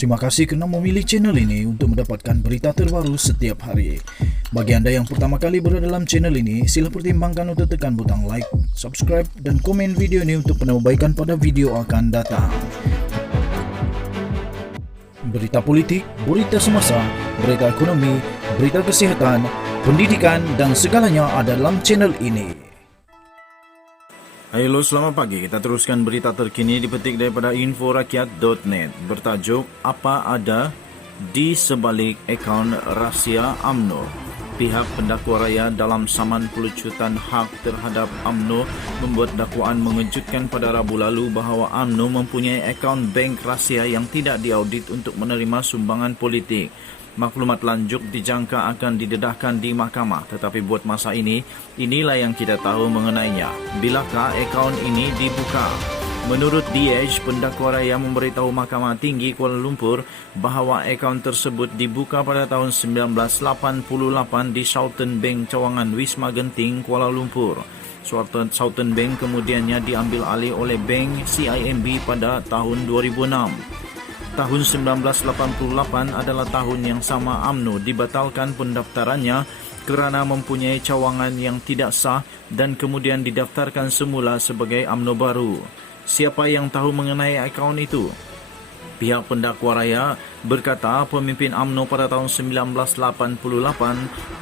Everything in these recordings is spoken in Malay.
Terima kasih kerana memilih channel ini untuk mendapatkan berita terbaru setiap hari. Bagi anda yang pertama kali berada dalam channel ini, sila pertimbangkan untuk tekan butang like, subscribe dan komen video ini untuk penambahbaikan pada video akan datang. Berita politik, berita semasa, berita ekonomi, berita kesihatan, pendidikan dan segalanya ada dalam channel ini. Halo, selamat pagi. Kita teruskan berita terkini dipetik daripada inforakyat.net bertajuk Apa Ada di Sebalik Akaun Rahsia UMNO. Pihak pendakwa raya dalam saman pelucutan hak terhadap UMNO membuat dakwaan mengejutkan pada Rabu lalu bahawa UMNO mempunyai akaun bank rahsia yang tidak diaudit untuk menerima sumbangan politik. Maklumat lanjut dijangka akan didedahkan di mahkamah, tetapi buat masa ini, inilah yang kita tahu mengenainya. Bilakah akaun ini dibuka? Menurut DH, pendakwa raya memberitahu Mahkamah Tinggi Kuala Lumpur bahawa akaun tersebut dibuka pada tahun 1988 di Southern Bank Cawangan Wisma Genting, Kuala Lumpur. Southern Bank kemudiannya diambil alih oleh Bank CIMB pada tahun 2006. Tahun 1988 adalah tahun yang sama UMNO dibatalkan pendaftarannya kerana mempunyai cawangan yang tidak sah dan kemudian didaftarkan semula sebagai UMNO baru. Siapa yang tahu mengenai akaun itu? Pihak pendakwa raya berkata pemimpin UMNO pada tahun 1988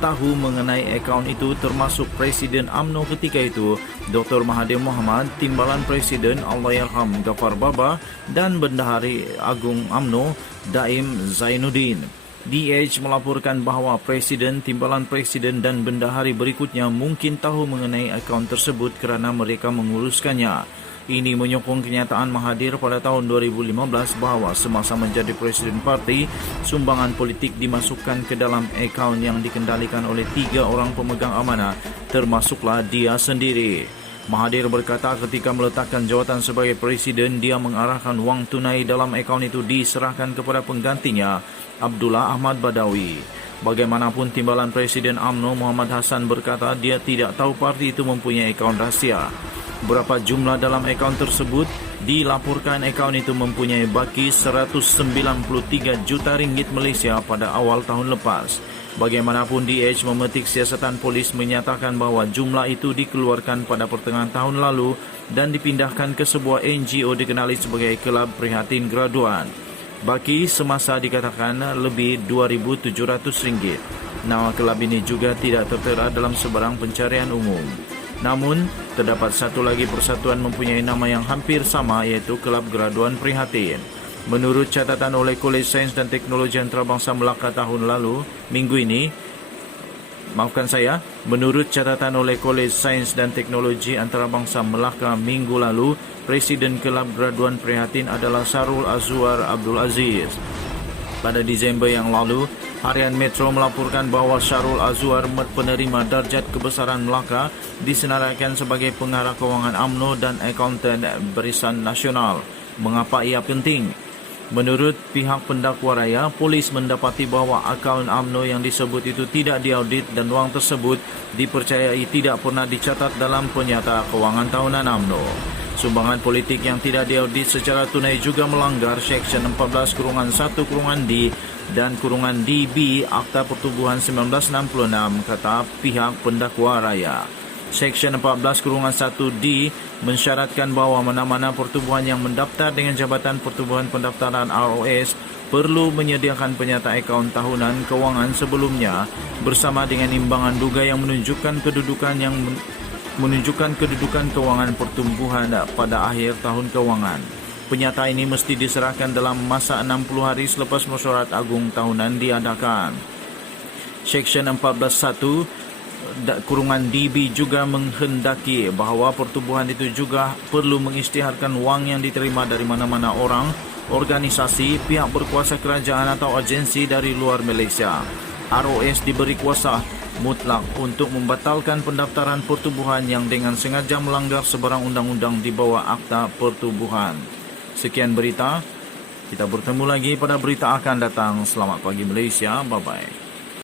tahu mengenai akaun itu termasuk Presiden UMNO ketika itu, Dr. Mahathir Mohamad, Timbalan Presiden Allahyarham Ghaffar Baba dan Bendahari Agung UMNO Daim Zainuddin. DH melaporkan bahawa Presiden, Timbalan Presiden dan Bendahari berikutnya mungkin tahu mengenai akaun tersebut kerana mereka menguruskannya. Ini menyokong kenyataan Mahathir pada tahun 2015 bahawa semasa menjadi Presiden Parti, sumbangan politik dimasukkan ke dalam akaun yang dikendalikan oleh 3 orang pemegang amanah, termasuklah dia sendiri. Mahathir berkata ketika meletakkan jawatan sebagai Presiden, dia mengarahkan wang tunai dalam akaun itu diserahkan kepada penggantinya, Abdullah Ahmad Badawi. Bagaimanapun, Timbalan Presiden UMNO Muhammad Hassan berkata dia tidak tahu parti itu mempunyai akaun rahsia. Berapa jumlah dalam akaun tersebut? Dilaporkan akaun itu mempunyai baki 193 juta ringgit Malaysia pada awal tahun lepas. Bagaimanapun, DH memetik siasatan polis menyatakan bahawa jumlah itu dikeluarkan pada pertengahan tahun lalu dan dipindahkan ke sebuah NGO dikenali sebagai Kelab Prihatin Graduan. Baki semasa dikatakan lebih RM2,700. Nama kelab ini juga tidak tertera dalam sebarang pencarian umum. Namun, terdapat satu lagi persatuan mempunyai nama yang hampir sama, iaitu Kelab Graduan Prihatin. Menurut catatan oleh Kolej Sains dan Teknologi Antarabangsa Melaka tahun lalu, menurut catatan oleh Kolej Sains dan Teknologi Antarabangsa Melaka minggu lalu, Presiden Kelab Graduan Prihatin adalah Sarul Azwar Abdul Aziz. Pada Disember yang lalu, Harian Metro melaporkan bahawa Syarul Azwar, penerima darjat kebesaran Melaka, disenaraikan sebagai pengarah kewangan UMNO dan akaunten Barisan Nasional. Mengapa ia penting? Menurut pihak pendakwa raya, polis mendapati bahawa akaun UMNO yang disebut itu tidak diaudit dan wang tersebut dipercayai tidak pernah dicatat dalam penyata kewangan tahunan UMNO. Sumbangan politik yang tidak diaudit secara tunai juga melanggar Seksyen 14-1-D dan -DB Akta Pertubuhan 1966, kata pihak pendakwa raya. Seksyen 14-1-D mensyaratkan bahawa mana-mana pertubuhan yang mendaftar dengan Jabatan Pertubuhan Pendaftaran ROS perlu menyediakan penyata akaun tahunan kewangan sebelumnya bersama dengan imbangan duga yang menunjukkan kedudukan kewangan pertumbuhan pada akhir tahun kewangan. Penyata ini mesti diserahkan dalam masa 60 hari selepas mesyuarat agung tahunan diadakan. Seksyen 14-1-DB juga menghendaki bahawa pertubuhan itu juga perlu mengisytiharkan wang yang diterima dari mana-mana orang, organisasi, pihak berkuasa kerajaan atau agensi dari luar Malaysia. ROS diberi kuasa mutlak untuk membatalkan pendaftaran pertubuhan yang dengan sengaja melanggar sebarang undang-undang di bawah Akta Pertubuhan. Sekian berita. Kita bertemu lagi pada berita akan datang. Selamat pagi Malaysia. Bye-bye.